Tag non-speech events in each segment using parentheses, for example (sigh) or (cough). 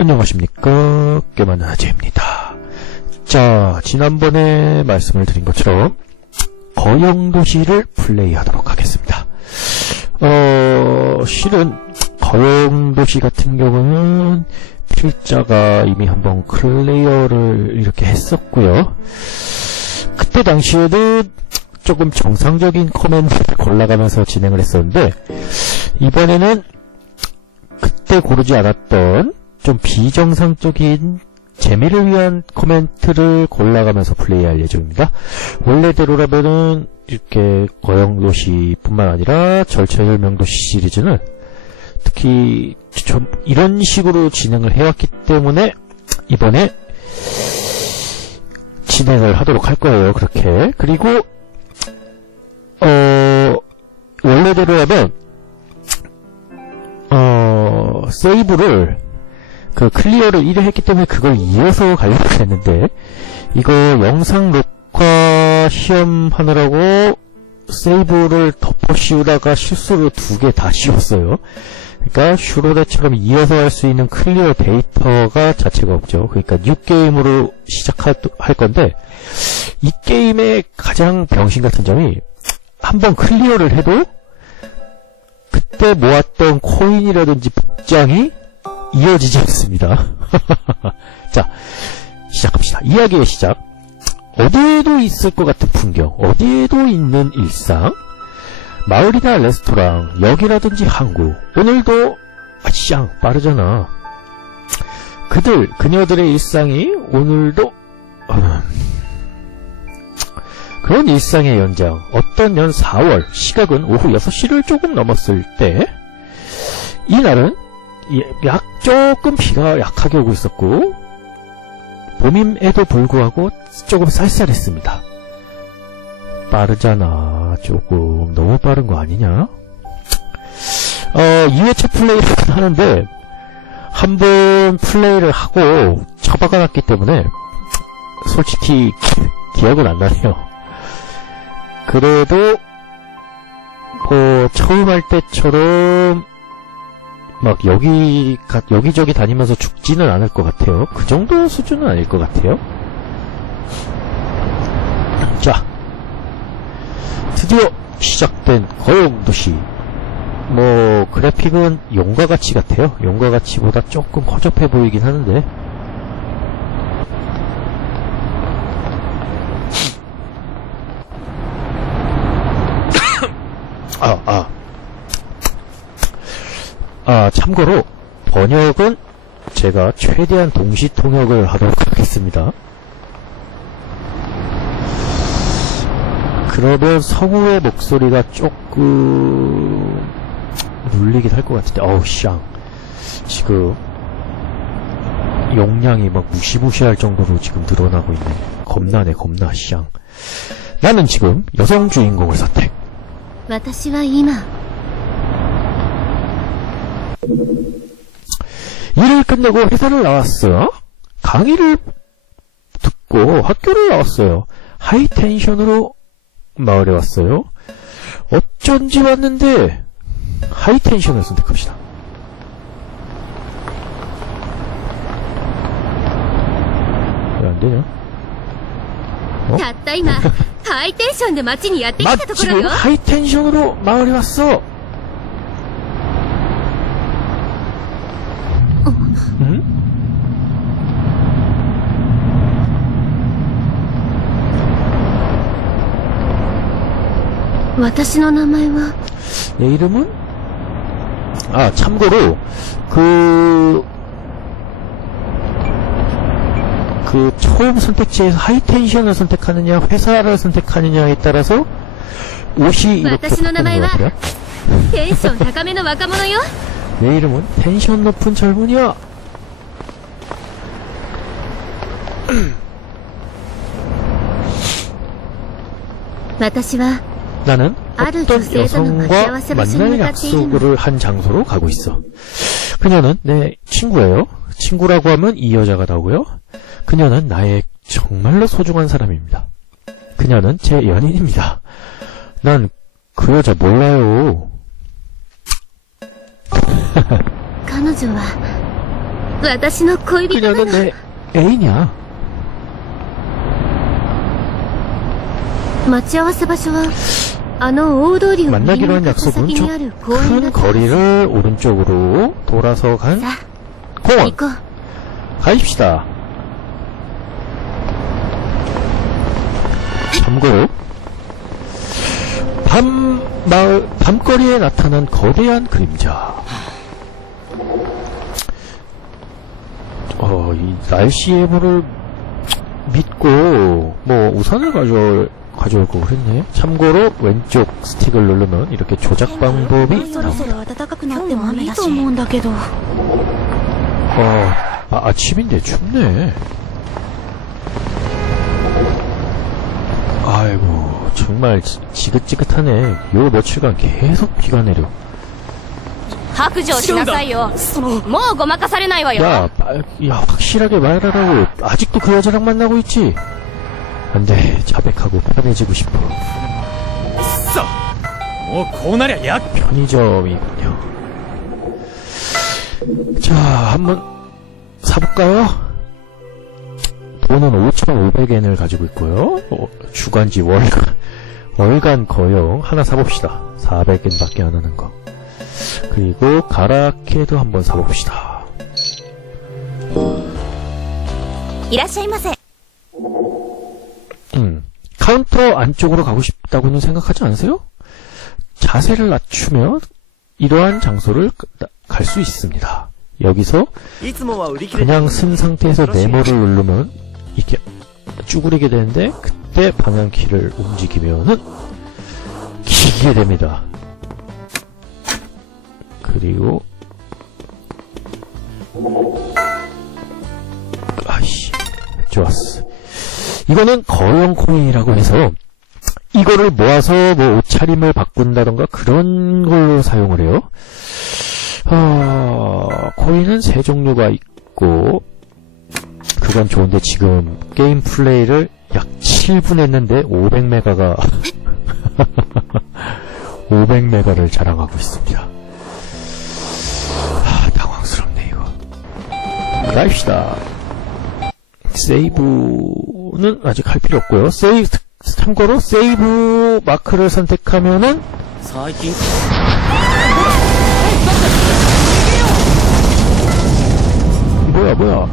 안녕하십니까? 깨만은 아재입니다. 자 지난번에 말씀을 드린 것처럼 거영도시를 플레이하도록 하겠습니다. 어 실은 거영도시 같은 경우는 필자가 이미 한번 클레이어를 이렇게 했었고요. 그때 당시에는 조금 정상적인 코멘트를 골라가면서 진행을 했었는데 이번에는 그때 고르지 않았던 좀 비정상적인 재미를 위한 코멘트를 골라가면서 플레이할 예정입니다. 원래대로라면은 이렇게 거영도시뿐만 아니라 절체절명도시 시리즈는 특히 좀 이런 식으로 진행을 해왔기 때문에 이번에 진행을 하도록 할 거예요. 그렇게 그리고 어 원래대로라면 어 세이브를 그 클리어를 1회 했기 때문에 그걸 이어서 가려고 했는데 이거 영상 녹화 시험 하느라고 세이브를 덮어 씌우다가 실수로 두 개 다 씌웠어요. 그러니까 슈로데처럼 이어서 할 수 있는 클리어 데이터가 자체가 없죠. 그러니까 뉴 게임으로 시작할 할 건데 이 게임의 가장 병신 같은 점이 한번 클리어를 해도 그때 모았던 코인이라든지 복장이 이어지지 않습니다. (laughs) 자, 시작합시다. 이야기의 시작. 어디에도 있을 것 같은 풍경, 어디에도 있는 일상, 마을이나 레스토랑, 역이라든지 항구, 오늘도, 아쌍, 빠르잖아. 그들, 그녀들의 일상이 오늘도, 음, 그런 일상의 연장, 어떤 년 4월, 시각은 오후 6시를 조금 넘었을 때, 이날은 예, 약 조금 비가 약하게 오고 있었고 봄임에도 불구하고 조금 쌀쌀했습니다. 빠르잖아. 조금 너무 빠른 거 아니냐? 어, 2회차 플레이를 하는데 한 번 플레이를 하고 처박아 놨기 때문에 솔직히 기, 기억은 안 나네요. 그래도 뭐 처음 할 때처럼 막 여기 가- 여기저기 다니면서 죽지는 않을 것 같아요. 그 정도 수준은 아닐 것 같아요. 자, 드디어 시작된 거용도시. 뭐 그래픽은 용과 같이 같아요. 용과 같이보다 조금 허접해 보이긴 하는데. 아, 아. 아, 참고로 번역은 제가 최대한 동시 통역을 하도록 하겠습니다. 그러면 성우의 목소리가 조금 눌리긴 할 것 같은데, 어우, 샹. 지금 용량이 막 무시무시할 정도로 지금 늘어나고 있네. 겁나네, 겁나, 샹. 나는 지금 여성 주인공을 선택. 私は今 일을 끝내고 회사를 나왔어. 강의를 듣고 학교를 나왔어요. 하이텐션으로 마을에 왔어요. 어쩐지 왔는데 하이텐션을 선택합시다. 왜 안 되냐? 어? たった今ハイテンションで街にやってき 나 たところ 지금 よ 하이텐션으로 마을에 왔어. 私の名前は 내 이름은? 아, 참고로, 그, 그, 처음 선택지에서 하이텐션을 선택하느냐, 회사를 선택하느냐에 따라서, 옷이 이렇게私の名前 바뀌는 は 것 같아요. テンション高めの若者よ 내 이름은 텐션 높은 젊은이야. (clears throat) 私は 나는 어떤 여성과 만날 약속을 한 장소로 가고 있어. 그녀는 내 친구예요. 친구라고 하면 이 여자가 나오고요. 그녀는 나의 정말로 소중한 사람입니다. 그녀는 제 연인입니다. 난 그 여자 몰라요. 그녀는 내 애인이야. 待ち合わせ場所はあの大通りを 만나기로 한 右に片 약속은 先にある公園 큰 だった 거리를 오른쪽으로 돌아서 간 さあ 공원 行こう 가입시다. 참고로 밤 마을 밤거리에 나타난 거대한 그림자. 어, 이 날씨 예보를 믿고 뭐 우산을 가져올 가져올 거 그랬네. 참고로 왼쪽 스틱을 누르면 이렇게 조작 방법이 そろ 나옵니다. そろ暖かくなっても雨だしいいと思うんだけど 어, 아, 아침인데 춥네. 아이고, 정말 지, 지긋지긋하네. 요 며칠간 계속 비가 내려. 白状しなさいよもうごまかされないわよ 야, 빨- 야, 확실하게 말하라고. 아직도 그 여자랑 만나고 있지? 안 돼, 자백하고 편해지고 싶어. さもうこうなりゃや 편의점이군요. 자, 한번 사볼까요? 돈은 5,500엔을 가지고 있고요. 어, 주간지 월간, 월간 거용 하나 사봅시다. 400엔 밖에 안 하는 거. 그리고 가라케도 한번 사봅시다. いらっしゃいませ 음, 카운터 안쪽으로 가고 싶다고는 생각하지 않으세요? 자세를 낮추면 이러한 장소를 갈 수 있습니다. 여기서 그냥 쓴 상태에서 네모를 누르면 이렇게 쭈그리게 되는데 그때 방향키를 움직이면은 기게 됩니다. 그리고 아씨 좋았어. 이거는 거용 코인이라고 해서 이거를 모아서 뭐 옷차림을 바꾼다던가 그런 걸로 사용을 해요. 어, 코인은 세 종류가 있고, 그건 좋은데 지금 게임 플레이를 약 7분 했는데 500메가가, 500메가를 (laughs) 자랑하고 있습니다. 아, 당황스럽네, 이거. 가입시다. 세이브는 아직 할 필요 없고요. 세이브, 참고로 세이브 마크를 선택하면은 뭐야 뭐야.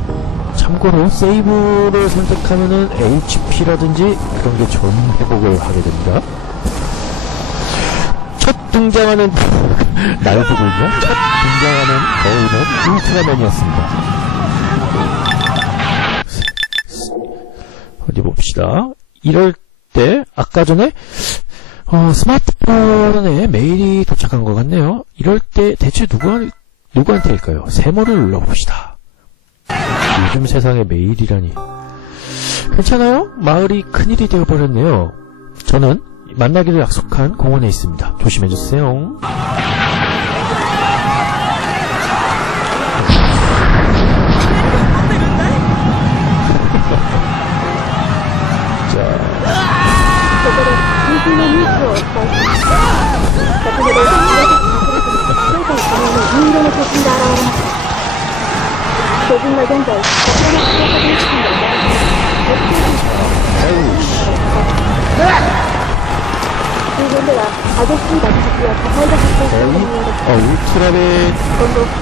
참고로 세이브를 선택하면은 HP라든지 그런 게 전 회복을 하게 됩니다. 첫 등장하는 (laughs) 날보군요 첫 등장하는 거울은 울트라맨이었습니다 어디 봅시다 이럴 때 아까 전에 어, 스마트폰에 메일이 도착한 것 같네요 이럴 때 대체 누구, 누구한테일까요 세모를 눌러봅시다 요즘 세상에 메일이라니. 괜찮아요? 마을이 큰일이 되어버렸네요. 저는 만나기로 약속한 공원에 있습니다. 조심해주세요.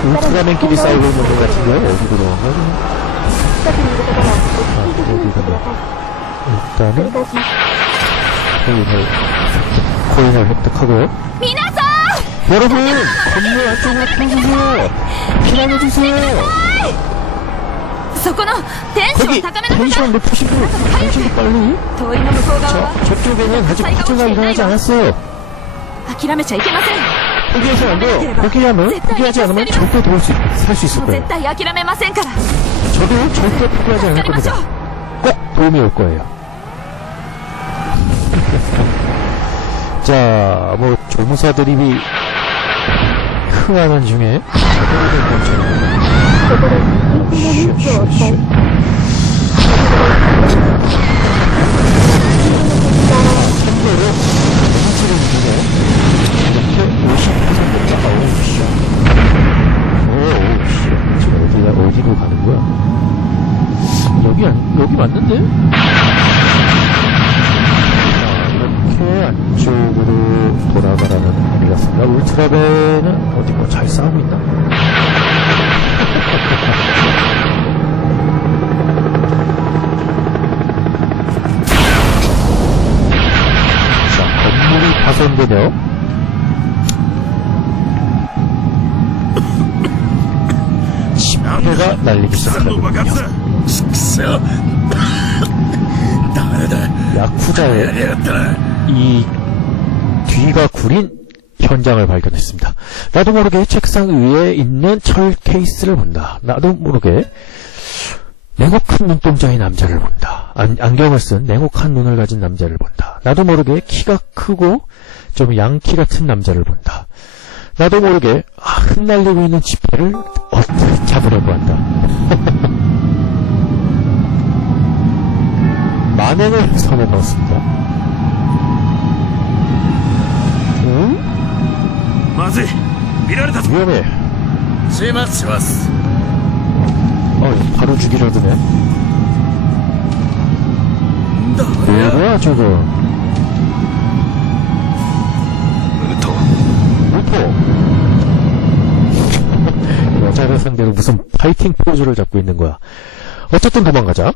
울트라맨 끼리 싸우고 있는 것 같은데 요? 어디로 넘어가 요? 일단은 코인을 코인을 획득하고요. 皆さ 여러분 건물 안쪽으로 풀어주세요. 피난해주세요. んそこのテンショ 거기 ン高めの方 텐션 높으신 분, 당신도 빨리. 通りの向こう側 저 は 저쪽에는 아직 화재가 일어나지 않았어요. 諦めちゃいけません 포기해서 안 돼요. 포기하면 포기하지 않으면 절대 도울 수, 살 수 있을 もう 거예요. 絶対諦めませんから 저도 절대 포기하지 않을 やりましょ 겁니다. う 꼭 도움이 올 거예요. 자, 뭐 조무사 드립이 흥하는 중에 쉬어, 쉬어, 쉬어. 참고로 인지는 중에 이렇게 50%가 어우 쉬어. 오우 쉬어. 지금 어디가 어디로 가? 여기 맞는데? 자, 이렇게 안쪽으로 돌아가라는 의미 같습니다. 울트라벨은 어디 뭐잘 싸우고 있나? (laughs) 자, 건물이 파손되며 침대가 날리기 시작하는군요. (laughs) 야쿠자의 이 뒤가 구린 현장을 발견했습니다. 나도 모르게 책상 위에 있는 철 케이스를 본다. 나도 모르게 냉혹한 눈동자의 남자를 본다. 안, 안경을 쓴 냉혹한 눈을 가진 남자를 본다. 나도 모르게 키가 크고 좀 양키 같은 남자를 본다. 나도 모르게 아, 흩날리고 있는 지폐를 어떻게 잡으려고 한다. (laughs) 만행을 넣었습니다. まずい見られたぞ 위험해. 始末します 어, 바로 죽이려 드네. ダメや 뭐야, 저거. ウト 무토. (laughs) 여자를 상대로 무슨 파이팅 포즈를 잡고 있는 거야. 어쨌든 도망가자.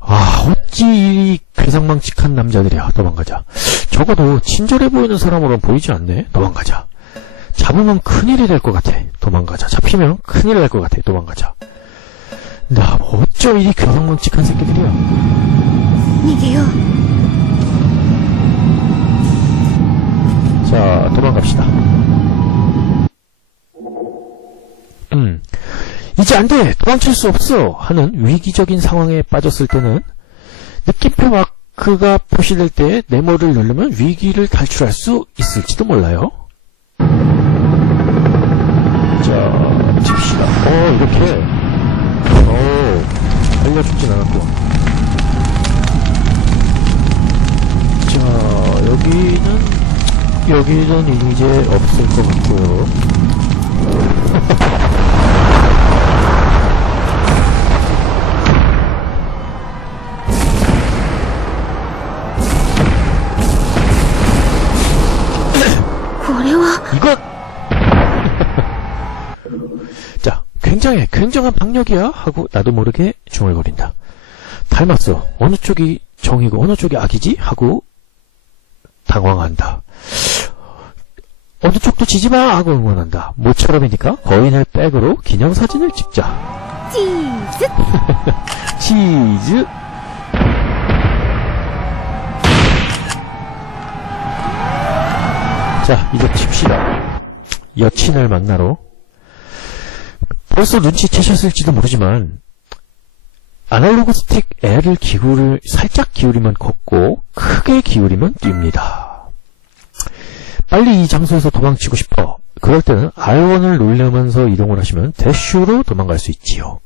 아, 어찌 이 괴상망측한 남자들이야. 도망가자. 적어도 친절해 보이는 사람으로는 보이지 않네. 도망가자. 잡으면 큰일이 될 것 같아. 도망가자. 잡히면 큰일 날 것 같아. 도망가자. 나 어쩜 이리 교상망측한 새끼들이야. 이게요. 자, 도망갑시다. 음. 이제 안 돼! 도망칠 수 없어! 하는 위기적인 상황에 빠졌을 때는 느낌표 마크가 표시될 때 네모를 누르면 위기를 탈출할 수 있을지도 몰라요. 자, 칩시다. 어, 이렇게. 어, 달려 죽진 않았고. 자, 여기는, 여기는 이제 없을 것 같고요. 이거 굉장해, 굉장한 박력이야! 하고 나도 모르게 중얼거린다. 닮았어. 어느 쪽이 정이고 어느 쪽이 악이지? 하고 당황한다. 어느 쪽도 지지 마! 하고 응원한다. 모처럼이니까 거인을 백으로 기념사진을 찍자. チーズ (laughs) 치즈! 자, 이제 칩시다. 여친을 만나러. 벌써 눈치채셨을지도 모르지만, 아날로그 스틱 L을 기울을, 살짝 기울이면 걷고, 크게 기울이면 뜁니다. 빨리 이 장소에서 도망치고 싶어. 그럴 때는 R1을 누르면서 이동을 하시면 대쉬로 도망갈 수 있지요.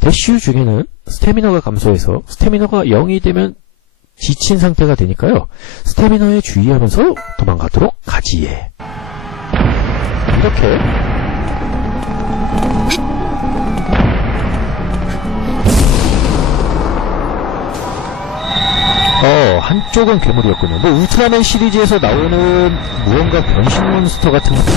대쉬 중에는 스태미너가 감소해서 스태미너가 0이 되면 지친 상태가 되니까요. 스태미너에 주의하면서 도망가도록 하지예. 이렇게 한쪽은 괴물이었군요. 뭐, 울트라맨 시리즈에서 나오는 무언가 변신 몬스터 같은 있고요.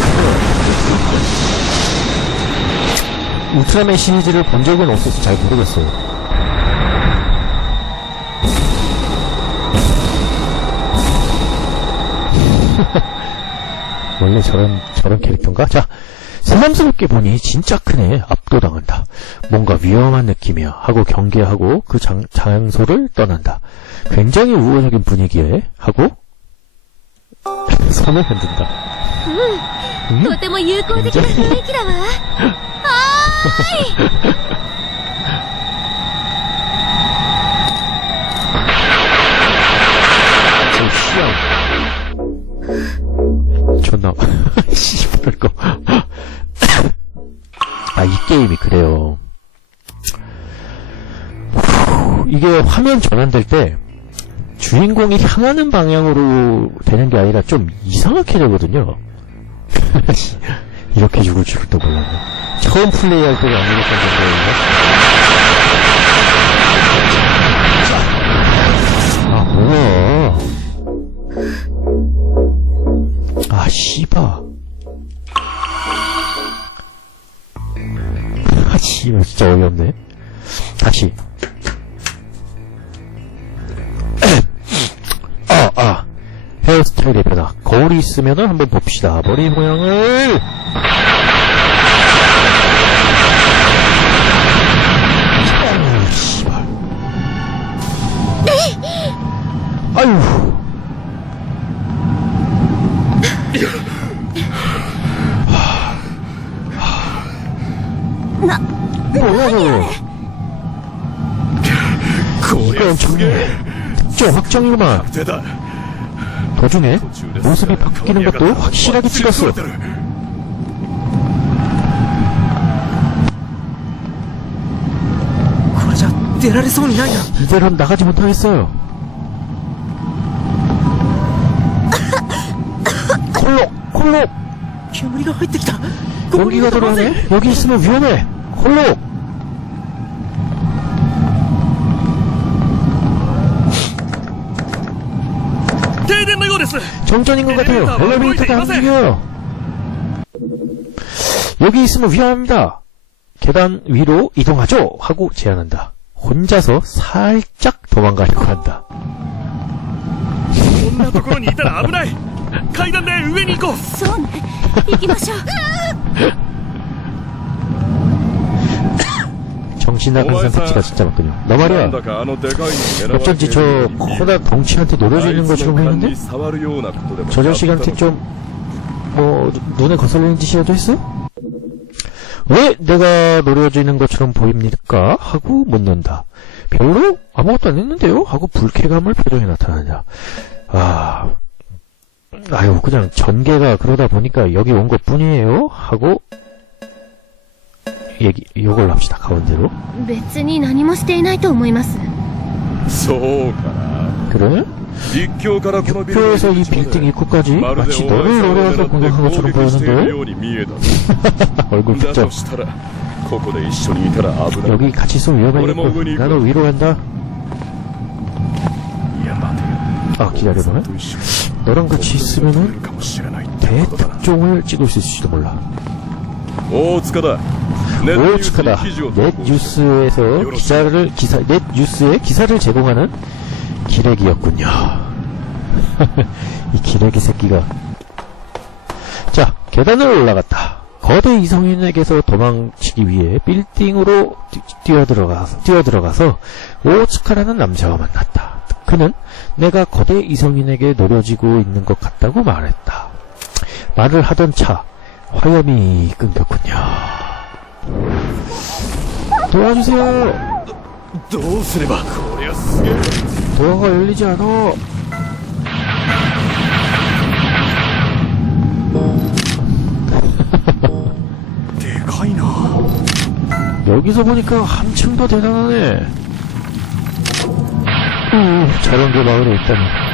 울트라맨 시리즈를 본 적은 없어서 잘 모르겠어요. (laughs) 원래 저런, 저런 캐릭터인가? 자, 새삼스럽게 보니 진짜 크네. 압도당한다. 뭔가 위험한 느낌이야. 하고 경계하고 그 장, 장소를 떠난다. 굉장히 우호적인 분위기에 하고 손을 흔든다. とても友好的な雰囲気だわ 오, 시험. 존나, (laughs) 씨발 거. 게임이 그래요. 이게 화면 전환될 때 주인공이 향하는 방향으로 되는 게 아니라 좀 이상하게 되거든요. (laughs) 이렇게 죽을 줄은 또 몰랐네. 처음 플레이할 때가 아니었던 건데. 아, 뭐야. 아, 씨바. 발, 진짜 어이없네. 다시. (clears throat) 아, 아. 헤어스타일의 변화. 거울이 있으면은 한번 봅시다. 머리 모양을. 걱정이구만. 도중에 모습이 바뀌는 것도 확실하게 찍었어. 이대로 나가지 못하겠어요. (coughs) 콜록! 콜록! 괴물이가 헐뜩이다. 공기가 들어오네? 여기 있으면 위험해! 콜록! 정전인 것 같아요. 엘리베이터가 안 움직여요. 여기 있으면 위험합니다. 계단 위로 이동하죠. 하고 제안한다. 혼자서 살짝 도망가려고 한다. こんなところにいたら危ない階段で上に行こうそうね行きましょう (laughs) (laughs) 정신나간 상태치가 진짜 많군요. 나 말이야. 어쩐지 저 코다 덩치한테 노려져 있는 것처럼 했는데? 저 자식한테 좀, 뭐, 눈에 거슬리는 짓이라도 했어? 왜 내가 노려져 있는 것처럼 보입니까? 하고 묻는다. 별로 아무것도 안 했는데요? 하고 불쾌감을 표정에 나타나냐. 아, 아유, 그냥 전개가 그러다 보니까 여기 온 것 뿐이에요? 하고 얘기, 요걸 합시다, 가운데로. 別に何もしていないと思いますそうかな 그래? 立教からこのビル 학교에서 이 빌딩 입구까지 まるで 마치 お前 너를 さんを 노려서 狙って 공격한 攻 것처럼 撃している 보이는데? ように見えた 얼굴 だ 푸죠. としたらここで一緒にいたら危ない 여기 같이 있으면 위험하니까俺も上に行く 나도 위로 간다. いや待てよ 아 기다려봐. と一緒に 너랑 같이 い 있으면은 るかもしれないってことだな 대특종을 찍을 수 있을지도 몰라. 大塚だ 오역축하다. 넷뉴스에서 기사를 기사 넷뉴스에 기사를 제공하는 기레기였군요. (laughs) 이 기레기 새끼가 자 계단을 올라갔다. 거대 이성인에게서 도망치기 위해 빌딩으로 뛰어들어가서, 뛰어들어가서 오츠카라는 남자와 만났다. 그는 내가 거대 이성인에게 노려지고 있는 것 같다고 말했다. 말을 하던 차, 화염이 끊겼군요. 도와주세요. どうすればこりゃすげえ 도어가 열리지 않아. (laughs) でかいな 여기서 보니까 한층 더 대단하네. 음, 저런 게 마을에 있다니.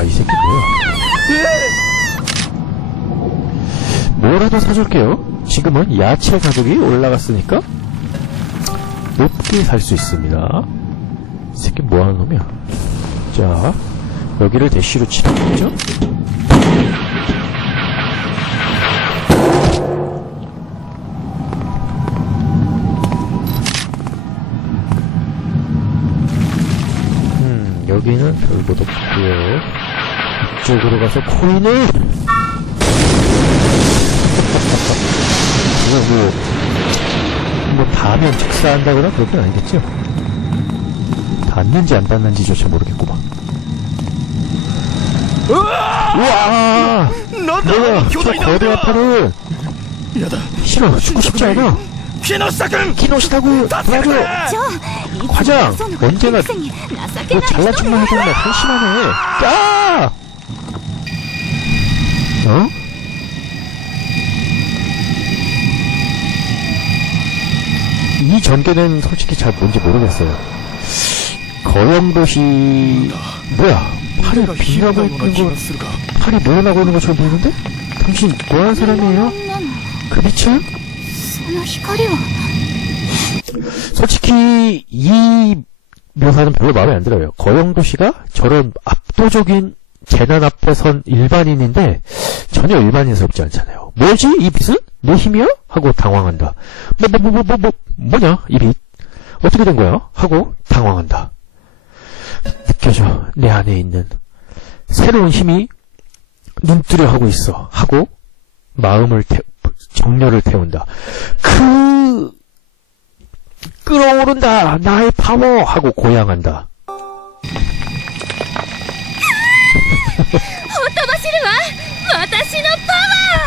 자, 이 새끼 뭐야? 뭐라도 사줄게요. 지금은 야채 가격이 올라갔으니까 높게 살 수 있습니다. 이 새끼 뭐하는 놈이야? 자, 여기를 대쉬로 치겠죠? 음, 여기는 별것 없고요. 이쪽으로 가서 코인을 (laughs) 그거 뭐, 뭐 다면 즉사한다거나 그런 건 아니겠죠? 닿는지 안 닿는지조차 모르겠고만 우와! 너다! 교도이다! 거대한 팔을! 이러다 싫어 죽고 싶지 않아 키노시타군! 키노시타군! 도와줘! 과장! 언제나 뭐 잘난 척만 하던가 한심하네 까! 전개는 솔직히 잘 뭔지 모르겠어요. 거영도시 뭐야? 팔이 비라고 있는 거 팔이 늘어나고 있는 것처럼 보이는데? 당신 뭐하는 사람이에요? 그 빛은? 솔직히 이 묘사는 별로 마음에 안 들어요. 거영도시가 저런 압도적인 재난 앞에 선 일반인인데 전혀 일반인스럽지 않잖아요. 뭐지 이 빛은? 내 힘이야? 하고 당황한다. 뭐 뭐 뭐 뭐 뭐 뭐, 뭐 냐 이 빛? 어떻게 된 거야? 하고 당황한다. 느껴져 내 안에 있는 새로운 힘이 눈뜨려 하고 있어 하고 마음을 태, 정열을 태운다. 그 끌어오른다 나의 파워 하고 고향한다. ほ(laughs) とばしるわ私のパワ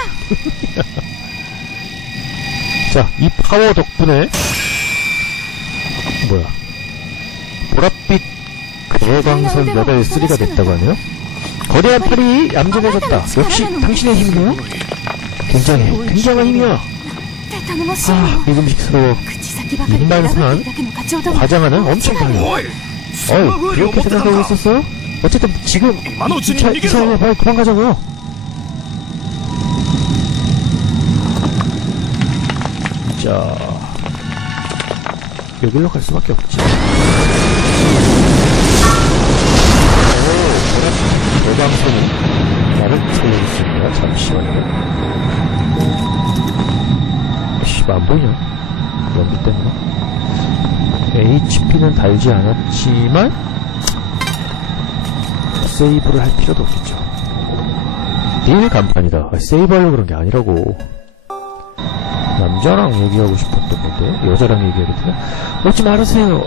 ー 자, (laughs) 이 파워 덕분에 뭐야? 보랏빛 거강선 레벨 3가 됐다고 하네요. 거대한 팔이 얌전해졌다. 역시 당신의 힘이네요. 굉장해, 굉장한 힘이야. 頼もしいよ 아, 믿음직스러워. 口先ばかりで頑張ってるだけの課長ども 과장하는 엄청 달려. おいそんな 어이, 風に 그렇게 思ってた 생각하고 のか 있었어? 어쨌든 지금 만호준이 차, 이 사람이 빨리 도망가자고요. 자, 여기로 갈 수밖에 없지. 오, 대방송이 나를 틀리겠습니다. 잠시만요. 씨발, 안 보이냐? 연기 때문에. HP는 달지 않았지만, 세이브를 할 필요도 없겠죠. 딜 간판이다. 아, 세이브하려고 그런 게 아니라고. 남자랑 얘기하고 싶었던 건데, 여자랑 얘기해도 되나? 오지 말으세요.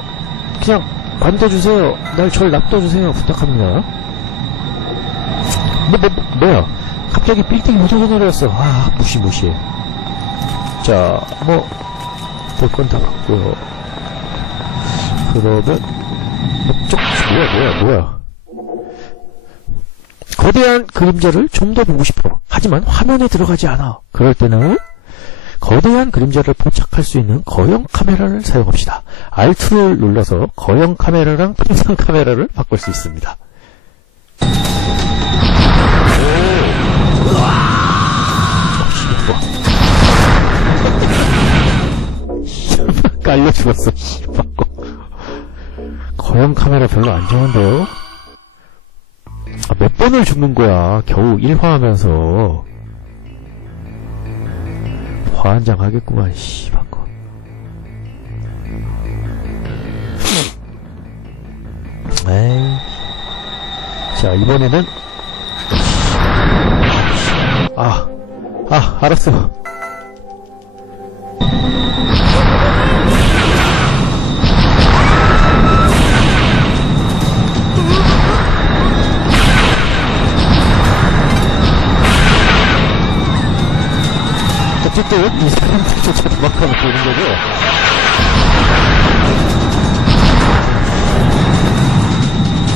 그냥 관둬주세요. 날 절 납둬주세요. 부탁합니다. 뭐, 뭐, 뭐, 뭐야. 갑자기 빌딩이 무서워 내렸어. 아, 무시무시해. 자, 뭐, 볼 건 다 봤고요. 그러면, 목적, 뭐야, 뭐야, 뭐야. 거대한 그림자를 좀 더 보고 싶어. 하지만 화면에 들어가지 않아. 그럴 때는 거대한 그림자를 포착할 수 있는 거형 카메라를 사용합시다. Alt를 눌러서 거형 카메라랑 평상 카메라를 바꿀 수 있습니다. 오. (laughs) 깔려 죽었어. 바꿔. 거형 카메라 별로 안 좋은데요? 아, 몇 번을 죽는 거야. 겨우 1화 하면서. 화한장 하겠구만, 씨, 바꿔. 에이. 자, 이번에는. 아, 아, 알았어. 어쨌든 이 사람들조차 도망가면 되는 거죠.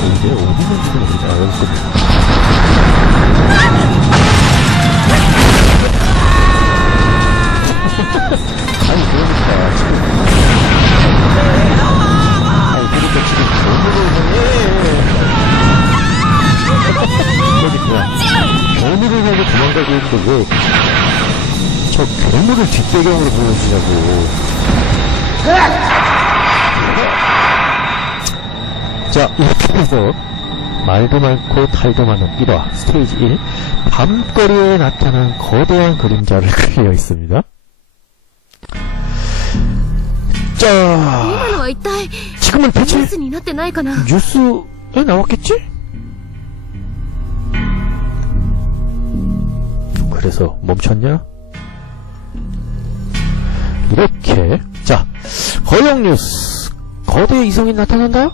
이제 어디서 지금 그러지? 아, 여기 있군요. 아니, 그러니까, 지금. 아니, 그러니까 지금 괴물을 향해. 그러니까. 괴물을 향해 도망가고 있는데 왜 와서 괴물을 뒷배경으로 보여주냐고 자, 이렇게 해서 말도 많고 탈도 많은 1화 스테이지 1 밤거리에 나타난 거대한 그림자를 (laughs) 그려 있습니다. 자, 지금은 대체 뉴스에 나왔겠지? 그래서 멈췄냐? 이렇게 자 거역 뉴스 거대 이성이 나타난다?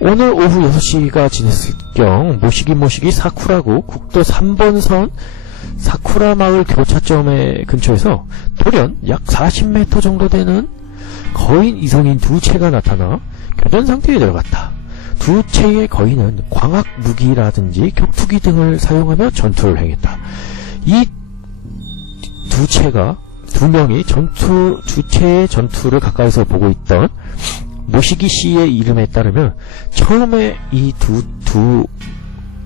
오늘 오후 6시가 지났을 경 모시기 모시기 사쿠라구 국도 3번선 사쿠라 마을 교차점의 근처에서 돌연 약 40m 정도 되는 거인 이성인 두 채가 나타나 교전 상태에 들어갔다. 두 채의 거인은 광학 무기라든지 격투기 등을 사용하며 전투를 행했다. 이 두 채가 두 명이 전투 두 채의 전투를 가까이서 보고 있던 모시기 씨의 이름에 따르면 처음에 이두두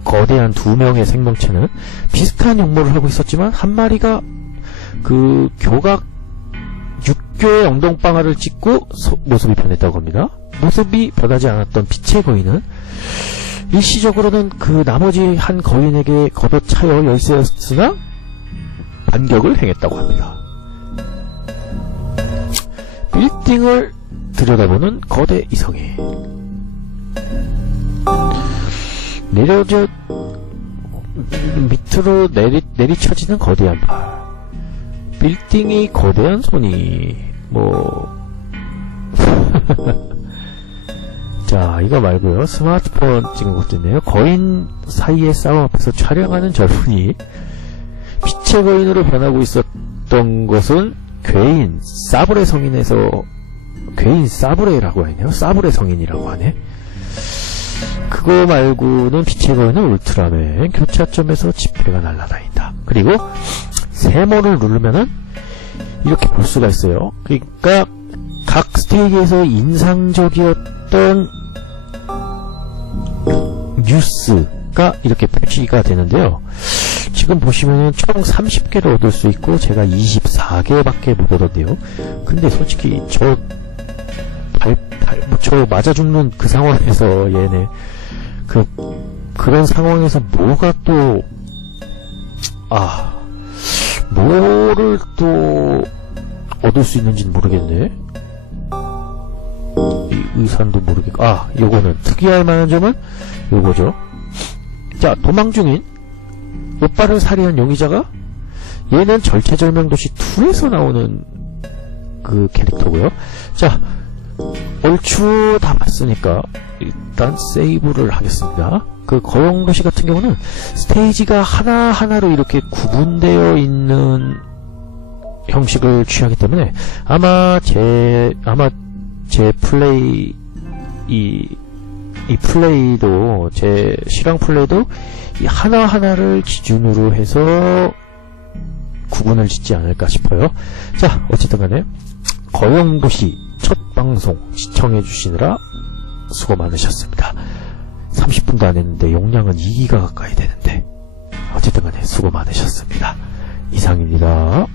거대한 두 명의 생명체는 비슷한 용모를 하고 있었지만 한 마리가 그 교각 육 학교에 엉덩방아를 찍고 소- 모습이 변했다고 합니다. 모습이 변하지 않았던 빛의 거인은 일시적으로는 그 나머지 한 거인에게 걷어차여 열세였으나 반격을 행했다고 합니다. 빌딩을 들여다보는 거대 이성이 내려져 밑으로 내리, 내리쳐지는 거대한 발 빌딩이 거대한 손이 뭐 (laughs) 자, 이거 말고요. 스마트폰 찍은 것도 있네요. 거인 사이의 싸움 앞에서 촬영하는 젊은이. 빛의 거인으로 변하고 있었던 것은 괴인, 사브레 성인에서, 괴인 사브레라고 하네요. 사브레 성인이라고 하네. 그거 말고는 빛의 거인은 울트라맨, 교차점에서 지폐가 날아다닌다. 그리고 세모를 누르면은 이렇게 볼 수가 있어요. 그러니까 각 스테이지에서 인상적이었던 뉴스가 이렇게 표시가 되는데요. 지금 보시면은 총 30개를 얻을 수 있고 제가 24개밖에 못 얻었대요. 근데 솔직히 저 발, 발, 뭐저 맞아 죽는 그 상황에서 (laughs) 얘네 그 그런 상황에서 뭐가 또 아, 뭐를 또 얻을 수 있는지는 모르겠네. 이 의산도 모르겠고, 아, 요거는 특이할 만한 점은 요거죠. 자, 도망 중인 오빠를 살해한 용의자가 얘는 절체절명도시 2에서 나오는 그 캐릭터고요. 자, 얼추 다 봤으니까 일단 세이브를 하겠습니다. 그 거용도시 같은 경우는 스테이지가 하나하나로 이렇게 구분되어 있는 형식을 취하기 때문에 아마 제 아마 제 플레이 이, 이 플레이도 제 실황 플레이도 이 하나하나를 기준으로 해서 구분을 짓지 않을까 싶어요. 자, 어쨌든 간에 거용도시 첫 방송 시청해 주시느라 수고 많으셨습니다. 30분도 안 했는데 용량은 2기가 가까이 되는데 어쨌든 간에 수고 많으셨습니다. 이상입니다.